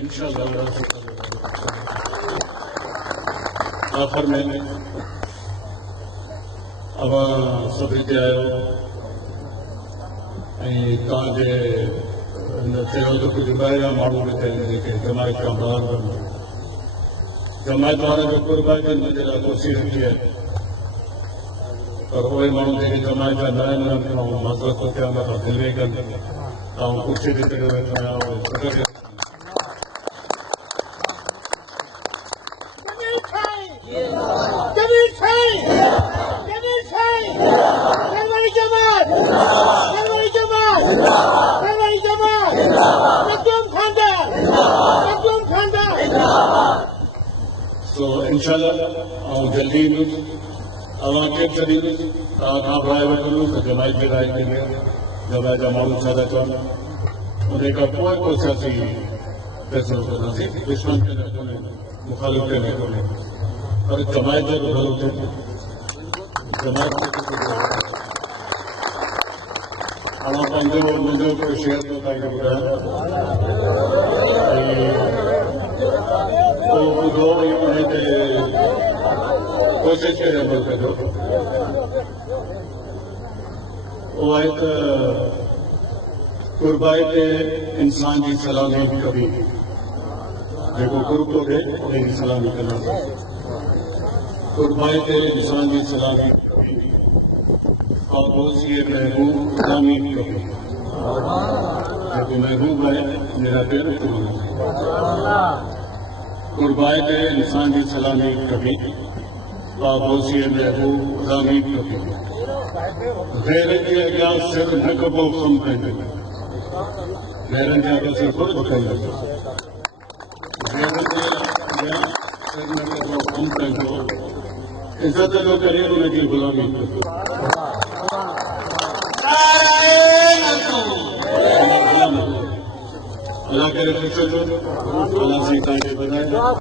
इंशाअल्लाह आखिर में अब सभी के आयो तव्हांजे चयो त कुझु ॿाहिरियां माण्हू बि आहिनि जेके जमायत खां ॿाहिरि जमायत वारा जो कुर्बा कनि मुंहिंजे लाइ कुर्सी रखी आहे पर उहे माण्हू जेके जमायत जा न आहिनि उन्हनि खां मज़रत थो कयां नथा दिलि कनि तव्हां कुर्सी ते करे वेठा आहियो तो इंशाल्लाह जल्दी अवांखे छॾींदुसि तव्हां खां राय वठंदुसि त जमायत जी राय थींदी जमायत जा माण्हू छा था चवनि उन खां पोइ को सियासी फ़ैसिलो कंदासीं दुश्मन ते न कोन्हे मुखालिफ़ ते न कोन्हे पर जमायत जो बि भलो थिए जमायत हाणे पंहिंजो मुंहिंजो हिकिड़ो शेयर थो तव्हांखे ॿुधायां ॿुधो उन ते कोशिशि करे अमल कजो उहो आहे त कुर्बाई ते इंसान जी सलामी कबी जेको कुर्ब थो थिए उन जी सलामी कंदासीं कुर्बाई ते इंसान जी सलामी कबी खामोशीअ महबूब ग़ुलामी कबी जेको महबूब आहे मेरा दिल कुर्बाई ते इंसान जी सलामी कबी खामोशीअ महबूब ग़ुलामी कबी गैर जे अॻियां सिर न कबो कमु कंदो गैरनि जे अॻियां सिर कोन पकड़ंदो गैर जे अॻियां सिर न कबो कमु कंदो इज़त जो करे उनजी ग़ुलामी कंदो अल्लाह करे ख़ुशि हुजो अल्लाह साईं तव्हांखे ॿुधाए